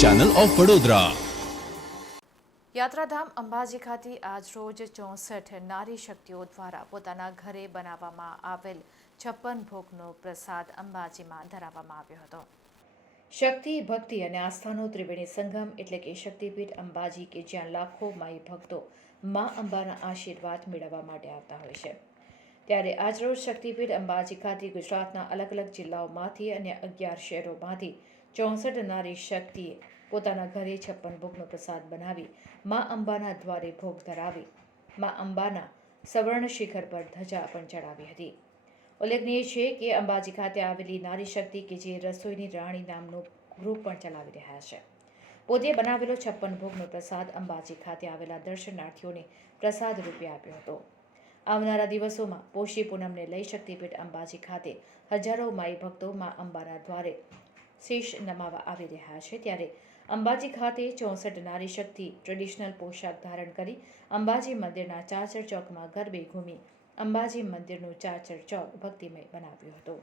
Channel of Vadodara યાત્રાધામ અંબાજી ખાતે આજરોજ ચોસઠ નારી શક્તિઓ દ્વારા પોતાના ઘરે બનાવવામાં આવેલ છપ્પન ભોગનો પ્રસાદ અંબાજીમાં ધરાવવામાં આવ્યો હતો. શક્તિ, ભક્તિ અને આસ્થાનો ત્રિવેણી સંગમ એટલે કે શક્તિપીઠ અંબાજી કે જ્યાં લાખો માઈ ભક્તો મા અંબાના આશીર્વાદ મેળવવા માટે આવતા હોય છે. ત્યારે આજરોજ શક્તિપીઠ અંબાજી ખાતે ગુજરાતના અલગ અલગ જિલ્લાઓમાંથી અને અગિયાર શહેરોમાંથી ચોસઠ નારી શક્તિએ પોતાના ઘરે છપ્પન ભોગનો પ્રસાદ બનાવી મા અંબાના દ્વારે ભોગ ધરાવી. મા અંબાના સવર્ણ શિખર પર ધજા પણ ચડાવી હતી. ઉલ્લેખનીય છે કે અંબાજી ખાતે આવેલી નારી શક્તિ કે જે રસોઈની રાણી નામનું ગ્રુપ પણ ચલાવી રહ્યા છે. પોતે બનાવેલો છપ્પન ભોગનો પ્રસાદ અંબાજી ખાતે આવેલા દર્શનાર્થીઓને પ્રસાદ રૂપે આપ્યો હતો. આવનારા દિવસોમાં પોષી પૂનમને લઈ શક્તિપીઠ અંબાજી ખાતે હજારો માઈ ભક્તો મા અંબાના દ્વારે શીશ નમાવા આવી રહ્યા છે. ત્યારે અંબાજી ખાતે ચોસઠ નારી શક્તિ ટ્રેડિશનલ પોશાક ધારણ કરી અંબાજી મંદિરના ચાચર ચોકમાં ગરબે ઘૂમી અંબાજી મંદિરનું ચાચર ચોક ભક્તિમય બનાવ્યું હતું.